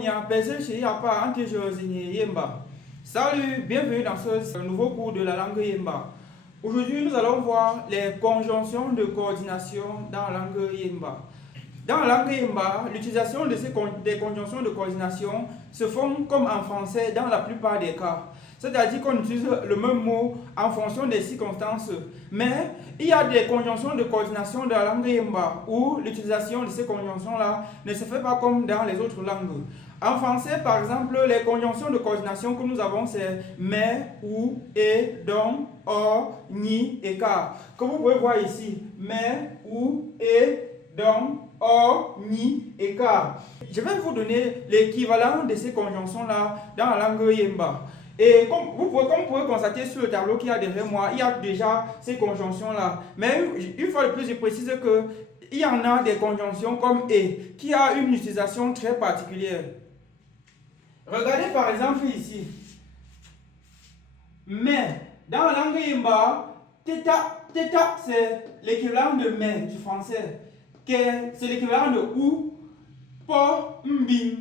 Mia, Yemba. Salut, bienvenue dans ce nouveau cours de la langue Yemba. Aujourd'hui, nous allons voir les conjonctions de coordination dans la langue Yemba. Dans la langue Yemba, l'utilisation des conjonctions de coordination se font comme en français dans la plupart des cas. C'est-à-dire qu'on utilise le même mot en fonction des circonstances. Mais il y a des conjonctions de coordination dans la langue Yemba où l'utilisation de ces conjonctions-là ne se fait pas comme dans les autres langues. En français, par exemple, les conjonctions de coordination que nous avons, c'est mais, ou, et, donc, or, ni et car. Comme vous pouvez voir ici, mais, ou, et, donc, or, ni et car. Je vais vous donner l'équivalent de ces conjonctions-là dans la langue Yemba. Et comme vous pouvez constater sur le tableau qu'il y a derrière moi, il y a déjà ces conjonctions-là. Mais une fois de plus, je précise qu'il y en a des conjonctions comme et, qui a une utilisation très particulière. Regardez par exemple ici. Mais, dans la langue Yemba, teta c'est l'équivalent de mais du français. Que c'est l'équivalent de ou, po, mbing,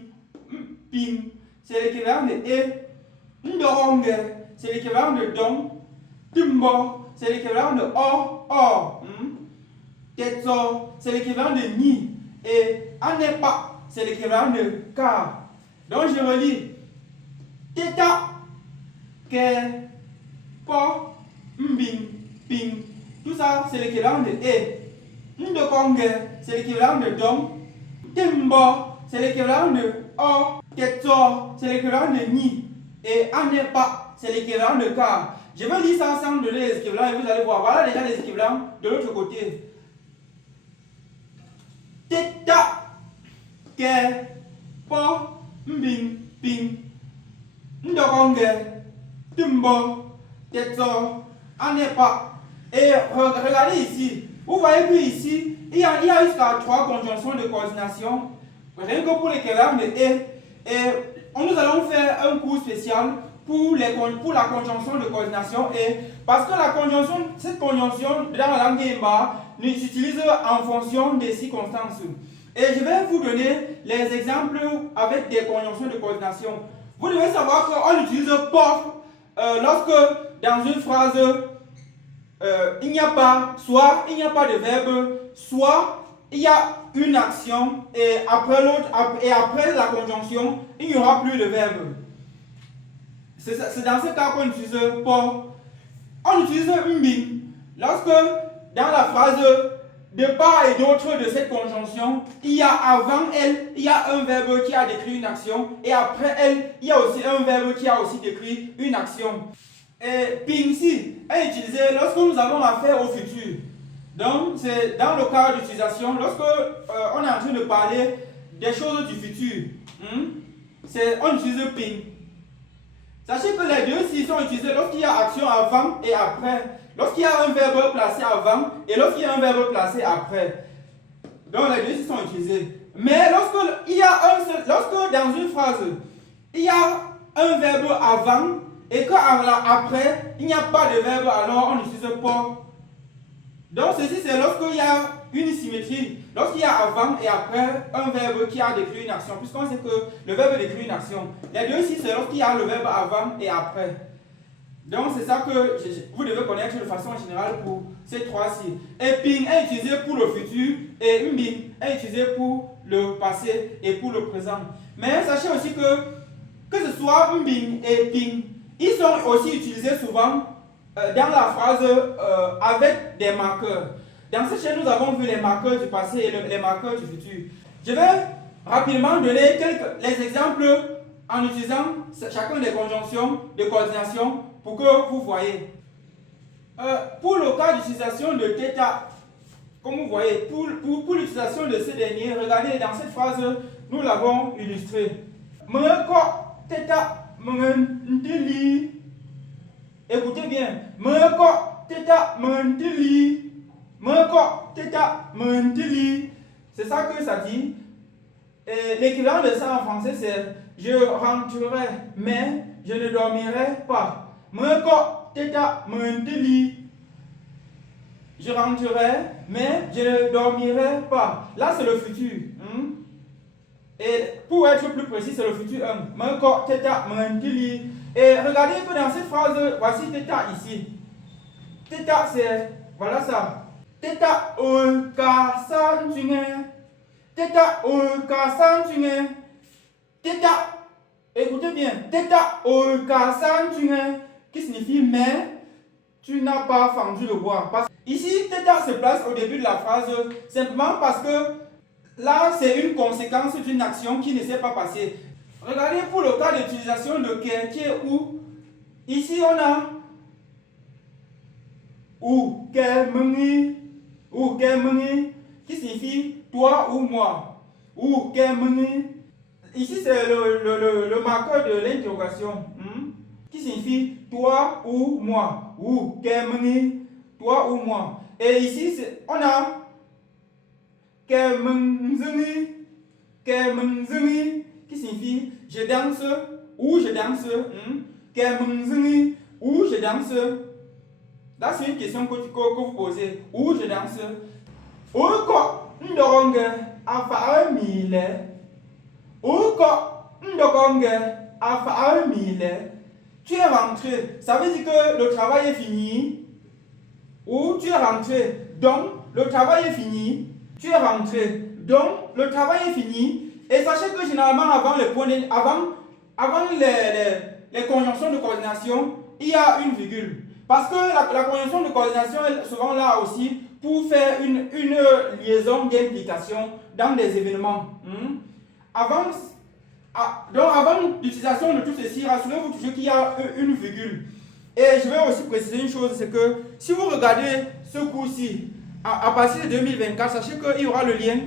ping, c'est l'équivalent de et. Ndorong, c'est l'équivalent de don. Tumbo, c'est l'équivalent de or. Tetso, c'est l'équivalent de ni. Et anepa, c'est l'équivalent de car. Donc je relis. Teta, ke, po, mbing, ping. Tout ça, c'est l'équivalent de e. Ndokong, c'est l'équivalent de don. Timbo, c'est l'équivalent de or. Tetso, c'est l'équivalent de ni. Et anepa, c'est l'équivalent de car. Je vais lire ça sans donner les équivalents et vous allez voir. Voilà déjà les équivalents de l'autre côté. Teta, ke, po, mbing, ping. Ndokonge, tumbo, tetso, anepa. Et regardez ici. Vous voyez que ici, il y a jusqu'à 3 conjonctions de coordination. Rien que pour l'équivalent de et. Et nous allons faire un cours spécial pour la conjonction de coordination et parce que cette conjonction dans la langue Yemba s'utilise en fonction des circonstances. Et je vais vous donner les exemples avec des conjonctions de coordination. Vous devez savoir qu'on utilise pour lorsque dans une phrase il n'y a pas de verbe, soit il y a une action et après la conjonction, il n'y aura plus de verbe. C'est dans ce cas qu'on utilise pour. On utilise mbing lorsque dans la phrase de part et d'autre de cette conjonction, il y a avant elle, il y a un verbe qui a décrit une action et après elle, il y a aussi un verbe qui a aussi décrit une action. Et ping si est utilisé lorsque nous avons affaire au futur. Donc, c'est dans le cas d'utilisation, lorsque on est en train de parler des choses du futur, on utilise ping. Sachez que les deux ci sont utilisés lorsqu'il y a action avant et après, lorsqu'il y a un verbe placé avant et lorsqu'il y a un verbe placé après. Donc, les deux ci sont utilisés. Mais lorsque dans une phrase, il y a un verbe avant et qu'après, il n'y a pas de verbe, alors on utilise pas. Donc ceci c'est lorsqu'il y a une symétrie, lorsqu'il y a avant et après un verbe qui a décrit une action, puisqu'on sait que le verbe décrit une action. Les deux ici c'est lorsqu'il y a le verbe avant et après. Donc c'est ça que vous devez connaître de façon générale pour ces trois-ci. Et ping est utilisé pour le futur et mbing est utilisé pour le passé et pour le présent. Mais sachez aussi que ce soit mbing et ping, ils sont aussi utilisés souvent dans la phrase avec des marqueurs. Dans cette chaîne, nous avons vu les marqueurs du passé et les marqueurs du futur. Je vais rapidement donner les exemples en utilisant chacune des conjonctions de coordination pour que vous voyez. Pour le cas d'utilisation de theta, comme vous voyez, pour l'utilisation de ce dernier, regardez dans cette phrase, nous l'avons illustré. Écoutez bien. C'est ça que ça dit. L'équivalent de ça en français c'est je rentrerai mais je ne dormirai pas. Je rentrerai mais je ne dormirai pas. Là c'est le futur. Et pour être plus précis, c'est le futur 1. Manko, teta, mantili. Et regardez que dans cette phrase, voici teta ici. Teta, c'est, voilà ça. Teta, ka, san, Teta, ka, san, Teta, écoutez bien. Teta, ka, san, qui signifie mais tu n'as pas fendu le bois. Ici, teta se place au début de la phrase simplement parce que là, c'est une conséquence d'une action qui ne s'est pas passée. Regardez pour le cas d'utilisation de qui est où. Ici, on a ou, qui signifie toi ou moi. Ou, ici, c'est le marqueur de l'interrogation. Qui signifie toi ou moi. Ou, toi ou moi. Et ici, on a qui signifie je danse ou je danse. Ou je danse. Là, c'est une question que vous posez. Où je danse. Uko ndonge afa mile. Uko ndonge afa mile. Tu es rentré. Ça veut dire que le travail est fini. Ou tu es rentré. Donc, le travail est fini. Tu es rentré. Donc, le travail est fini. Et sachez que généralement, avant les conjonctions de coordination, il y a une virgule. Parce que la conjonction de coordination est souvent là aussi pour faire une liaison d'implication dans des événements. Donc avant l'utilisation de tout ceci, rassurez-vous toujours qu'il y a une virgule. Et je vais aussi préciser une chose, c'est que si vous regardez ce cours-ci, à partir de 2024, sachez qu'il y aura le lien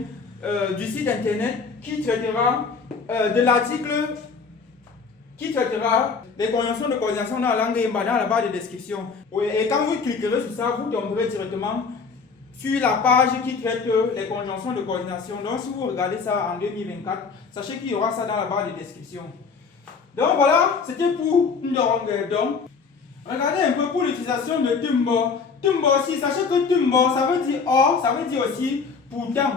du site internet qui traitera de l'article qui traitera les conjonctions de coordination dans la langue Yemba dans la barre de description. Oui, et quand vous cliquerez sur ça, vous tomberez directement sur la page qui traite les conjonctions de coordination. Donc, si vous regardez ça en 2024, sachez qu'il y aura ça dans la barre de description. Donc, voilà, c'était pour Ndorong. Donc, regardez un peu pour l'utilisation de Tumbo. Tumbo aussi, sachez que Tumbo, ça veut dire or, ça veut dire aussi pourtant.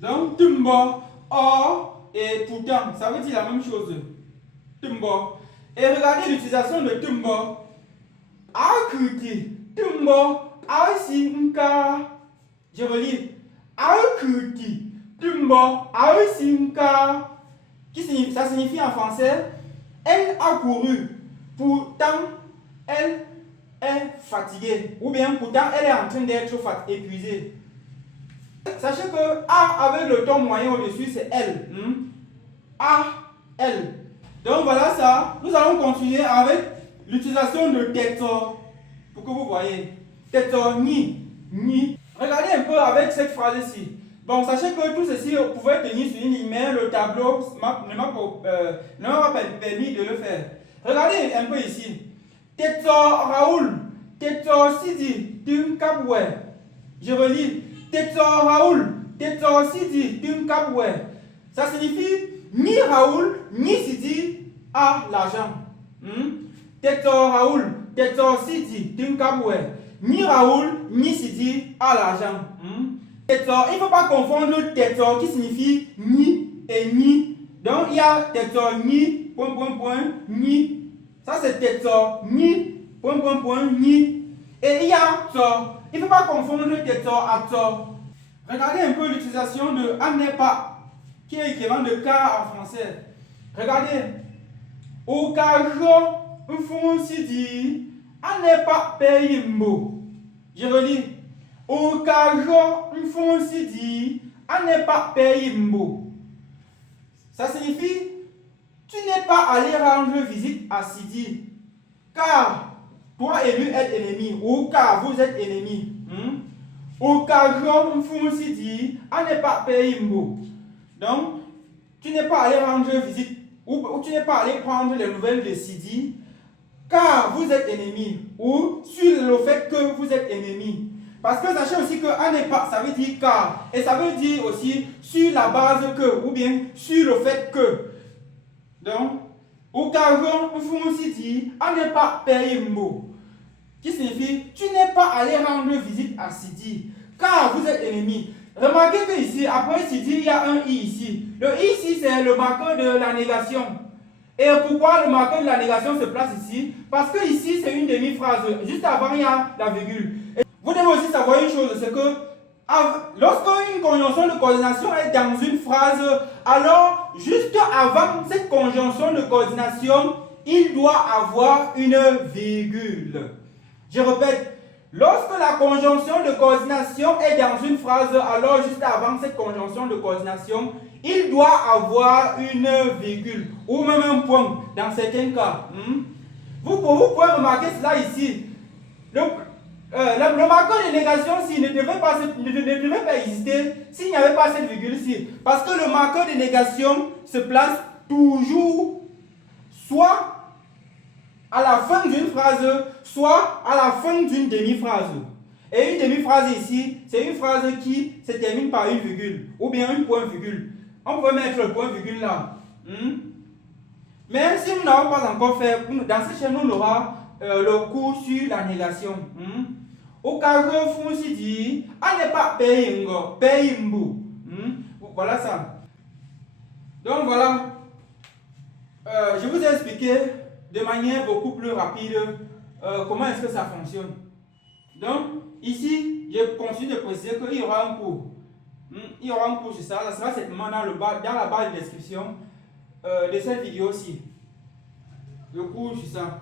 Donc, Tumbo, or et pourtant, ça veut dire la même chose. Tumbo. Et regardez l'utilisation de Tumbo. Akuti. Tumbo. Aisinka. Je relis. Akuti. Tumbo. Aisinka. Ça signifie en français, elle a couru. Pourtant, elle est fatiguée. Ou bien, pourtant, elle est en train d'être épuisée. Sachez que A avec le ton moyen au-dessus, c'est elle. A, elle. Donc voilà ça. Nous allons continuer avec l'utilisation de teto. Pour que vous voyez. Teto, ni. Regardez un peu avec cette phrase-ci. Bon, sachez que tout ceci pouvait tenir sur une ligne, mais le tableau ne m'a pas permis de le faire. Regardez un peu ici. Teto Raoul. Teto Sidi. Tunkabwe. Je relis. Teto Raoul, Teto Sidi, Tunkabwe. Ça signifie ni Raoul, ni Sidi a l'argent. Teto Raoul, Teto Sidi, Tunkabwe. Ni Raoul, ni Sidi a l'argent. Teto, il ne faut pas confondre Teto qui signifie ni et ni. Donc il y a Teto ni, ni. Ça c'est Teto ni, ni. Et il y a To. Il ne faut pas confondre Teto à To. Regardez un peu l'utilisation de Anepa, qui est l'équivalent de car en français. Regardez. Au cas où, on s'y dit, Anepa payimbo. Je relis. Au cas où, on s'y dit, Anepa payimbo. Ça signifie, tu n'es pas allé rendre visite à Sidi, car toi et lui êtes ennemis, ou car vous êtes ennemis. Au cas où on s'y dit, on n'est pas payé. Donc, tu n'es pas allé rendre visite, ou tu n'es pas allé prendre les nouvelles de Sidi, car vous êtes ennemis, ou sur le fait que vous êtes ennemis. Parce que sachez aussi que on n'est pas, ça veut dire car, et ça veut dire aussi sur la base que, ou bien sur le fait que. Donc, au cas où on s'y dit, on n'est pas payé. Qui signifie, tu n'es pas allé rendre visite à Sidi, car vous êtes ennemis. Remarquez que ici, après il dit il y a un i ici. Le i ici, c'est le marqueur de la négation. Et pourquoi le marqueur de la négation se place ici? Parce que ici, c'est une demi-phrase. Juste avant, il y a la virgule. Et vous devez aussi savoir une chose, c'est que lorsqu'une conjonction de coordination est dans une phrase, alors juste avant cette conjonction de coordination, il doit avoir une virgule. Je répète, lorsque la conjonction de coordination est dans une phrase, alors juste avant cette conjonction de coordination, il doit avoir une virgule ou même un point dans certains cas. Vous pouvez remarquer cela ici. Le marqueur de négation ne devait pas exister s'il n'y avait pas cette virgule-ci. Parce que le marqueur de négation se place toujours soit à la fin d'une phrase, soit à la fin d'une demi-phrase. Et une demi-phrase ici, c'est une phrase qui se termine par une virgule ou bien un point-virgule. On peut mettre le point-virgule là. Mais si nous n'avons pas encore fait, dans cette chaîne, on aura le cours sur la négation. Au cas où vous aussi dit, on n'est pas payimbo. Voilà ça. Donc voilà, je vous ai expliqué de manière beaucoup plus rapide comment est-ce que ça fonctionne. Donc ici, je continue de préciser qu'il y aura un cours. Il y aura un cours sur ça. Ça sera certainement dans la barre de description de cette vidéo-ci. Le cours sur ça.